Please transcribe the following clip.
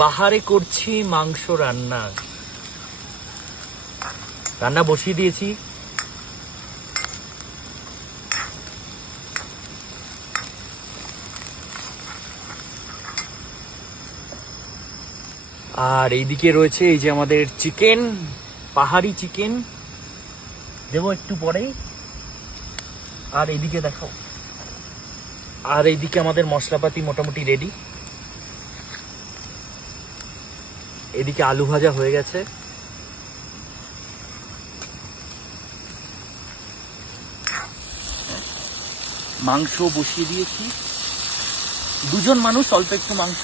পাহাড়ে করছি মাংস রান্না। রান্না বসিয়ে দিয়েছি। আর এইদিকে রয়েছে এই যে আমাদের চিকেন, পাহাড়ি চিকেন দেবো একটু পরেই। আর এইদিকে দেখো, আর এইদিকে আমাদের মশলাপাতি মোটামুটি রেডি। এদিকে আলু ভাজা হয়ে গেছে। মাংস বসিয়ে দিয়েছি, দুজন মানুষ, অল্প একটু মাংস।